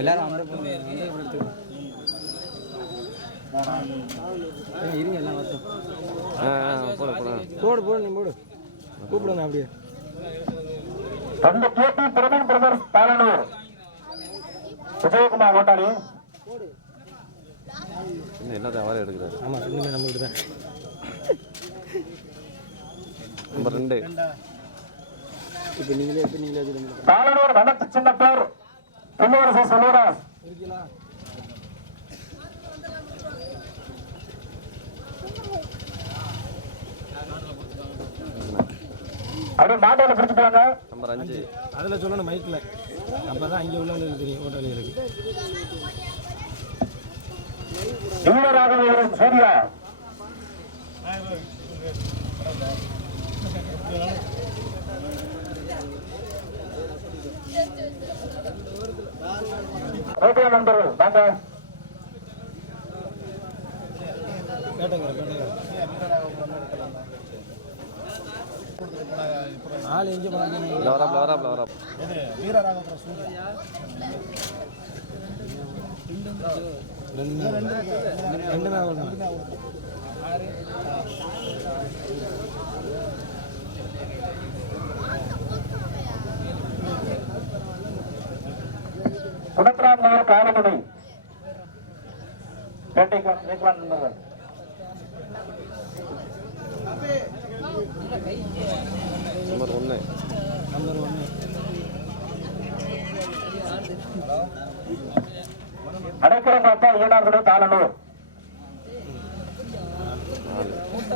எல்லாரும் அந்த இருங்க எல்லாம் வரட்டும் போட போட போடு போடு நீ போடு கூப்பிடுங்க அப்படியே K P Praveen brothers Vijayakumar ஓட்டாளி இன்னும் என்ன தவறு எடுக்கிறாரு. ஆமாம் ரெண்டுமே நம்மளுக்கு தான். நம்பர் ரெண்டு. இப்போ நீங்களே இப்போ நீங்களே வச்சுருங்க பாலனூர் வனத்து சின்ன பேர் அப்படியே மாட்டோட பிடிச்சிட்டாங்க நம்பர் அஞ்சு. அதில் சொல்லணும் மைக்கில் அப்போ தான் அங்கே உள்ளவங்களுக்கு தெரியும் ஓட்டாளிகளுக்கு வீரராக வரும் சூர்யா. ஓகே நண்பர்கள் வாங்க. ஆள் எங்கே வராப்ல வராப்ல வராப் ரெண்டு ரெண்டு தான் வரணும் குடத்ராம் நகர் காலமணி பேட்டைக்கு நண்பர்கள் நம்பர் ஒன்று நம்பர் ஒன்று அடைக்கலம் பார்த்தா ஈனார்குடி தாளனூர்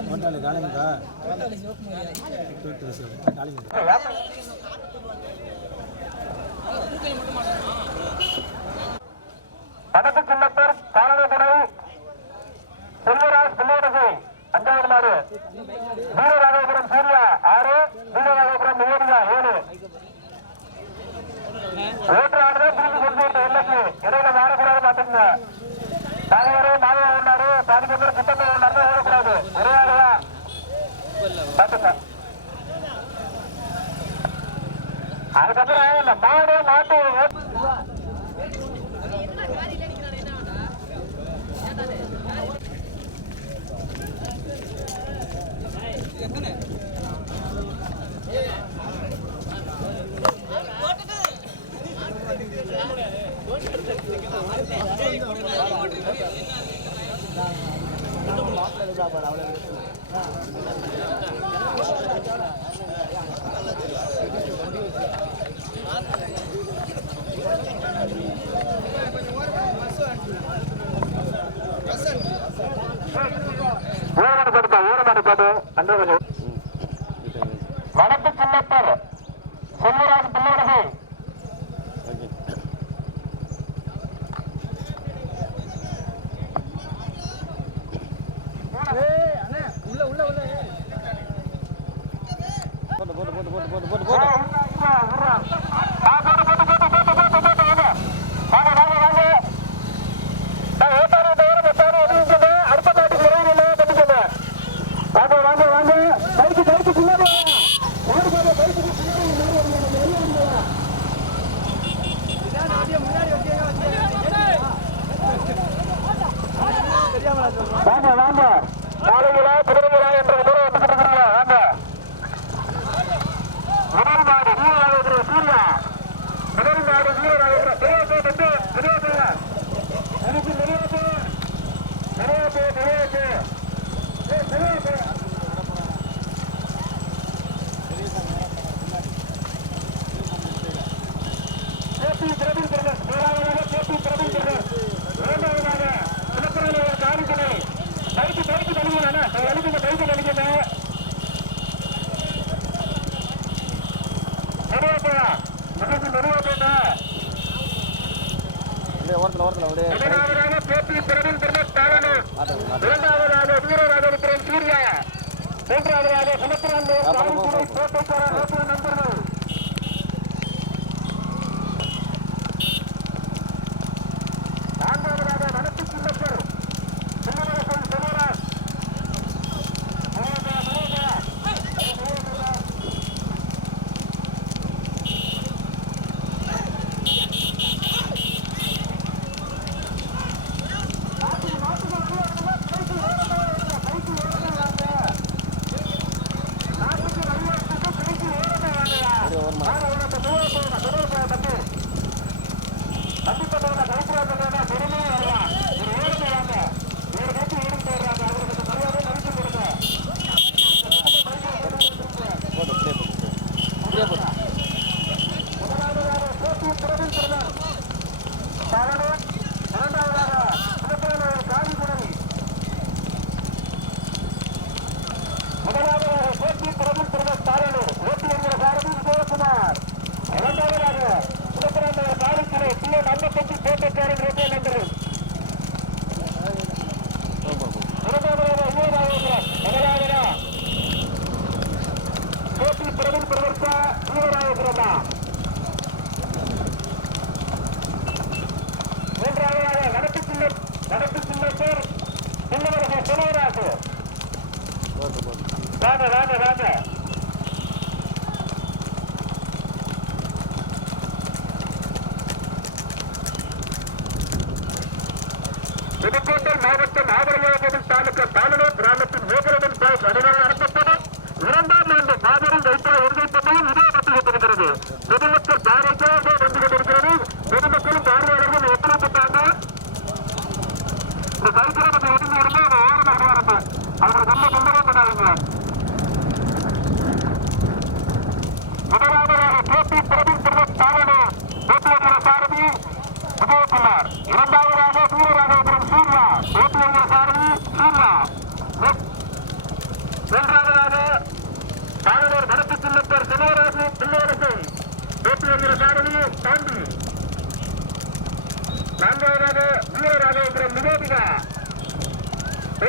ஓட்டாளி சின்னத்தர் காளிங்க வடக்கு தாளனதுறை செல்வராஜ் பிள்ளையரசை அஞ்சாவது நாடு வீரராகபுரம் சூர்யா ஆறு வீரராகபுரம் நிவேதிகா ஏழு. ஓட்டுறாடுதான் திரும்பி கொண்டு இடையில மாறக்கூடாது பாத்துங்க தலைவரே மாதவ ஒன்னாரு பேர் ஓடக்கூடாது ஒரே ஆளுதா பாத்துங்க அதுக்கப்புறம் இந்த மாடு மாட்டு வடக்கு Chinnappar Selvaraj பிள்ளையரசை Come on, come on. அப்புறம்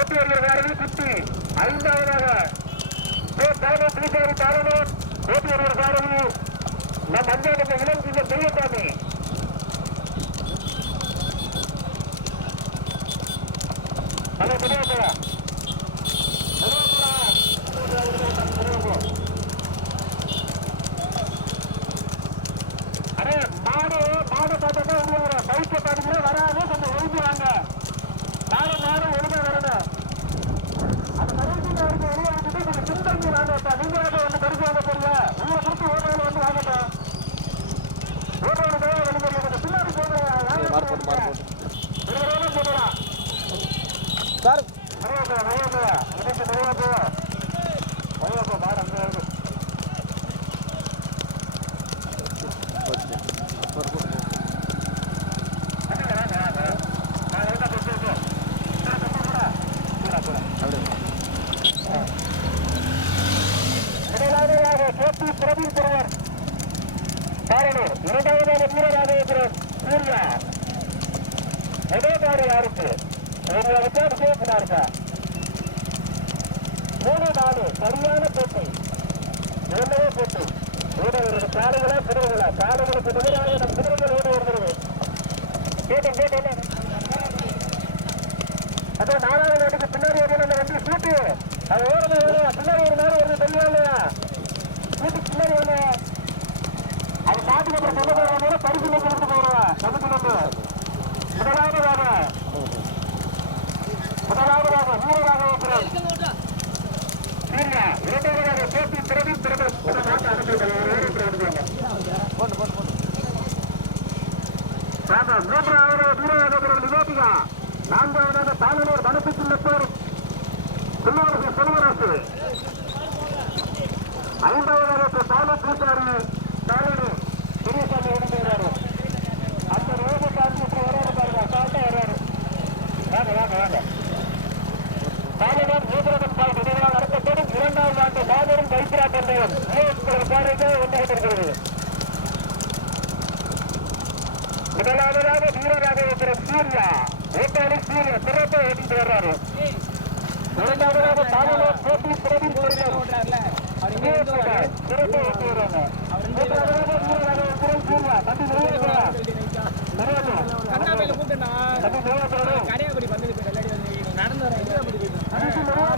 போட்டியாளர் சாரதி குட்டி ஐந்தாவதாக ஏ தாளனூர் பூசாரி தாளனூர் போட்டியாளர் சாரதி நம் அஞ்சாவது இளம் பெரியசாமி. ஹலோ வினோதா அரே மாடு மாடு பார்த்தா உள்ள பைக்கை பார்த்தீங்கன்னா வராது கொஞ்சம் ஒழுங்கு வாங்க மாடு மாடு ஒழுங்கா வரணும் அந்த கருத்து வரைக்கும் வெளியே வந்துட்டு கொஞ்சம் பின்தங்கி வாங்கப்பா நீங்க வந்து பரிசு வாங்க போறீங்க உங்களை கொடுத்து ஓடுறவங்க வந்து வாங்கப்பா ஓடுறவங்க வெளியே கொஞ்சம் பின்னாடி போடுறேன் மாறு போட்டு மாறு போட்டு போடலாம் சார் நிறைய நிறைய இதுக்கு நிறைய பேர் நிறைய பேர் மாடு அங்கே இருக்கு முதலாவதாக கேபி பிரவீன் குமார் காரணர் இரண்டாவதாக வீரராகவேந்திரன் சூர்யா இருக்கு ஒரு ஒரு விசாரி இருக்கா மூணு நாலு. சரியான போட்டி. என்னவே போட்டி. வீரர்களுடைய காடுகளா சிறுவர்களா காடுகளுக்கு எதிராக நம் சிறுவர்கள் ஓடி வருகிறது கேட்டேன் கேட்டேன் அதோ நாலாவது நாட்டுக்கு பின்னாடி வருகிற அந்த வண்டி சூட்டு. அது ஓடுது ஓடுவா பின்னாடி ஒரு நேரம் வருது தெரியா இல்லையா? சூட்டு பின்னாடி வருது. அது காட்டுக்கு அப்புறம் கொண்டு போகிறவங்க பரிசு கொடுத்து போடுவா முதலாவது முதலாவதாக முதலாவதாக வீரராக இரண்டாவதாக போட்டி பிரதி பிரதம் போட்டு போட்டு போட்டு மூன்றாவதாக வீரராக நிவேதிகா நான்காவதாக தாளனூர் வனப்பு சின்னத்தூர் பிள்ளைவரசு ஐந்தாவதாக தாலூர் பூசாரி தாளனூர் பெரியசாமி உடம்பு அந்த ரோடு பார்த்து இப்படி வராது பாருங்க அசால்ட்டா வராரு வாங்க வாங்க வாங்க தாளனூர் மூதுரகன் பால் நினைவாக நடத்தப்படும் இரண்டாவது ஆண்டு மாபெரும் கைத்திரா பந்தயம் பாறைகள் முதலாவதாக வீரராக இருக்கிற சூர்யா ஓட்டாளி சூர்யா சிறப்பை ஓட்டிட்டு வர்றாரு. இரண்டாவதாக தாளனூர் போட்டி பிரதீப் வருகிறார் சிறப்பை ஓட்டி வர்றாங்க மூன்றாவதாக வீரராக இருக்கிற சூர்யா தம்பி நிறைய கண்ணாமையில கூப்பிட்டேன்னா தம்பி நிறைய கடையாபடி வந்தது பேர் எல்லாரும் வந்து நீ நடந்து வர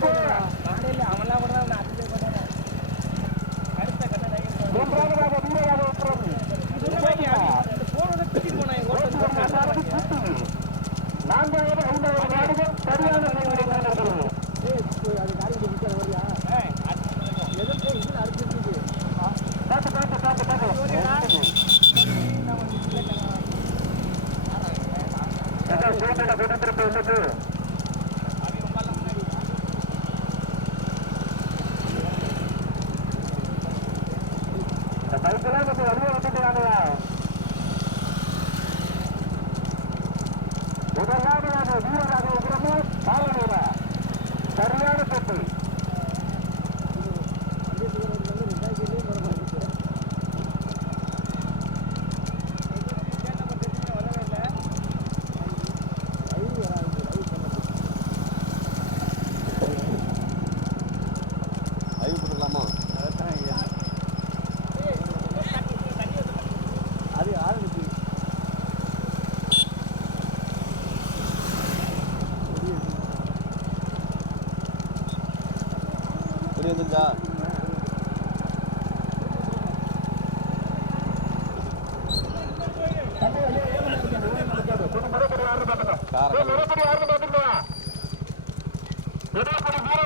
விடப்படி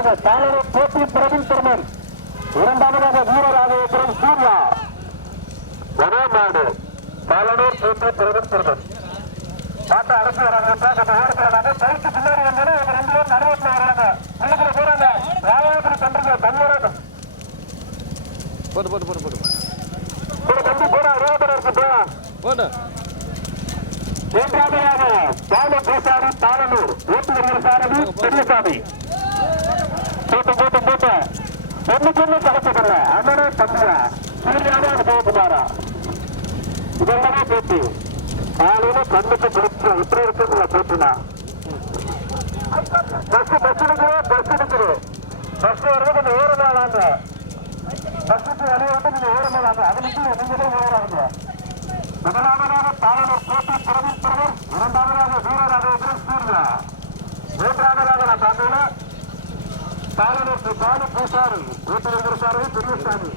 முதலாவதாக தாளர் போட்டி பிரவீன் பெருமன் இரண்டாவதாக வீரராகவேஸ்வரன் சூர்யா. ஒரே மாடு. தாளனூர் போட்டி பிரவீன் பெருமன் பாட்டா அரசு வராங்க. கொஞ்சம் ஓடுறாங்க பைக்கு பின்னாடி வந்தோட இவங்க ரெண்டு பேரும் நடுவத்தில் வர்றாங்க உள்ளுக்குள்ள போறாங்க. ராகவேஸ்வரி பண்றது தண்ணீராட்டம் போட்டு போட்டு போட்டு போட்டு கூட தம்பி போடா ரோபர் இருக்கு போ. போட்டு மூன்றாவதாக பாலு பூசாரி தாளனூர் ஊட்டுநர் சாரதி பெரியசாமி. போட்டு போட்டு போட்டு. பொண்ணு பொண்ணு கலப்பதில்ல அண்ணனே தம்பியா சூர்யாவே சிவகுமாரா இதெல்லாமே போட்டு காலையில கண்ணுக்கு பிடிச்ச எப்படி இருக்குங்களா போட்டுனா பஸ் பஸ் எடுக்கிற பஸ் எடுக்கிற. பஸ் வருவது கொஞ்சம் ஓரமாலாங்க பஸ்ஸுக்கு வெளியே வந்து நீங்க ஓரமாலாங்க அதுக்கு நீங்களே ஓராங்க முதலாவதாக பாலனர் போட்டி பிரவீன் பிரவர் இரண்டாவதாக வீரராக சூர்யா மூன்றாவதாக நான் பார்த்தீங்கன்னா தாளர் பாலு பூசாரி வீட்டில் சாரதி பெரியசாமி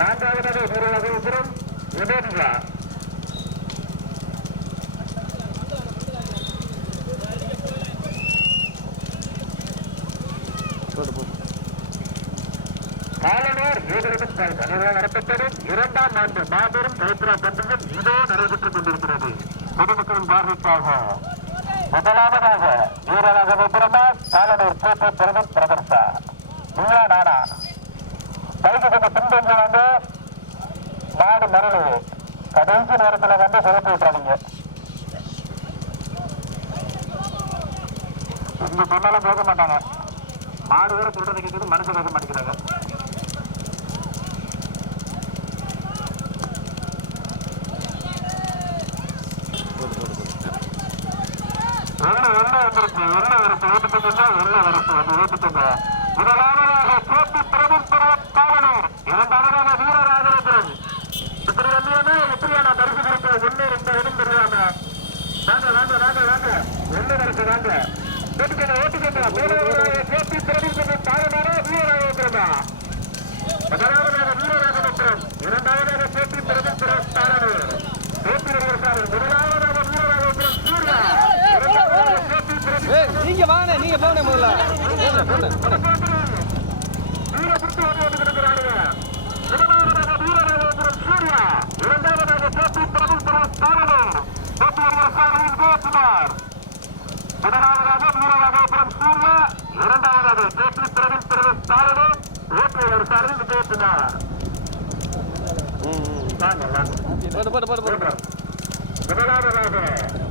நான்காவதாக வீரராகவேந்திரன் வினோதியா போட்டு போட்டு தாளனூர் நடத்தப்படும் இரண்டாம் ஆண்டு மாபெரும் கைத்ரா பந்தயம் இதோ நடைபெற்றுக் கொண்டிருக்கிறது. பொதுமக்களின் பார்வைக்காக முதலாவதாக வீரராக பிரமா காலனூர் கேட்டு பிரதம் பிரதர்சா. நீயா நானா? பைக்கு கொஞ்சம் பின்தங்கி வந்து மாடு மரளு கடைசி நேரத்தில் வந்து சிறப்பு விட்டுறாங்க இங்க சொன்னாலும் கேட்க மாட்டாங்க. மாடு வேற சொல்றது கேட்குது மனுஷன் கேட்க மாட்டேங்கிறாங்க வெள்ள வருஷம் ஓட்டுக்கிட்டு வெள்ள அது ஓட்டுக்கிட்டு முதலாவதாக போட்டி பிரபுத்துவ இப்படி வந்தீங்கன்னா எப்படியான பரிசு கொடுத்து ஒண்ணு ரெண்டு இடம் தெரியாம வாங்க வாங்க வாங்க வாங்க ஒண்ணு நடக்கு வாங்க ஓட்டுக்கங்க ஓட்டுக்கங்க மூணாவதாக போட்டி பிரபுத்துவ காவலரா வீரராஜபுரமா முதலாவதாக வீரராஜபுரம் இரண்டாவதாக போட்டி பிரபுத்துவ காவலர் போட்டி வருகிறார் முதலாவதாக வீரராஜபுரம் சூர்யா இரண்டாவதாக போட்டி பிரபு ஏய் நீங்க வாங்க நீங்க போங்க முதல்ல போங்க, போங்க, போங்க. வீரபுத்து வந்து வந்து கிடக்கிறானுங்க முதலாவதாக வீரராஜபுரம் சூர்யா இரண்டாவதாக போட்டி பிரபுத்துவ காவலர் போட்டி வருகிறார் ஜெயக்குமார் முதலாவதாக வீரராஜபுரம் சூர்யா போனே முதல்ல முதலாவதாக காவலர் ஓட்டு வருகிறார் ஜெயக்குமார் ம், ம். வாங்க வாங்க போட்டு போட்டு போட்டு போட்டு முதலாவதாக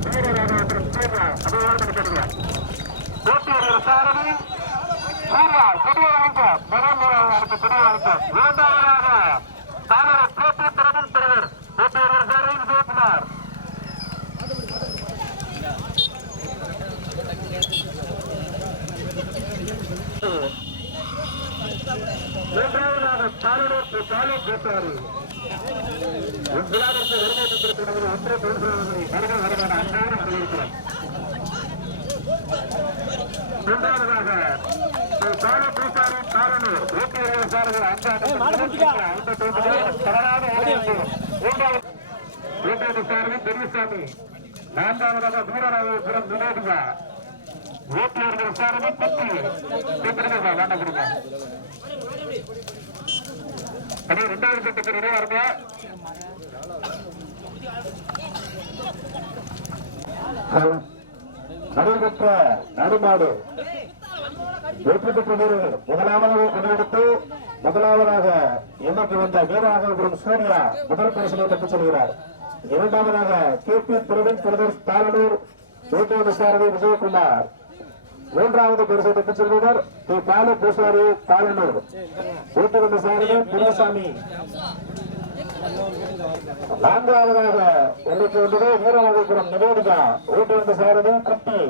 வீரராஜபுரம் சூர்யா அபிவாதம் கேட்டுங்க போட்டியர் சாரணி சூர்யா கொடிய வாங்க முதல் அடுத்த கொடிய வாங்க இரண்டாவதாக தாமரை போட்டி பிரதம் தலைவர் போட்டியர் சாரணி விஜயகுமார் மூன்றாவதாக தாளூர் தாலூர் போட்டாரு விழாவிற்கு வருகை தந்திருக்கிறது ஒன்றை தோன்றுவதை வருக வருமான அன்றாட வரவேற்கிறோம் மூன்றாவதாக கால பூசாரி காரணம் ஊட்டியர்கள் சார்கள் மூன்றாவது சாரதி பெரியசாமி. நான்காவதாக வீரராஜபுரம் வினோதுவா ஊட்டியர்கள் சாரதி பத்து. கொடுங்க வேண்ட கொடுங்க இருங்க. நடைபெற்ற நடுமாடு வெற்றி பெற்ற வீரர் முதலாவதாக கொண்டுவிடுத்து முதலாவதாக எமக்கு வந்த வீரராகபுரம் சூர்யா முதல் பரிசனை பெற்றுச் செல்கிறார். இரண்டாவதாக K P Praveen brothers Thalanur நூற்றாண்டு சாரதி விஜயகுமார். மூன்றாவது பரிசை பெற்றுச் செல்கிறார். தி பாலு பூசாரி தாளனூர் நூற்றாண்டு சாரதி துரைசாமி நான்காவதாக எல்லைக்கு வந்தது வீரராகபுரம் நிவேதிகா. நூற்றாண்டு சாரதி குட்டி.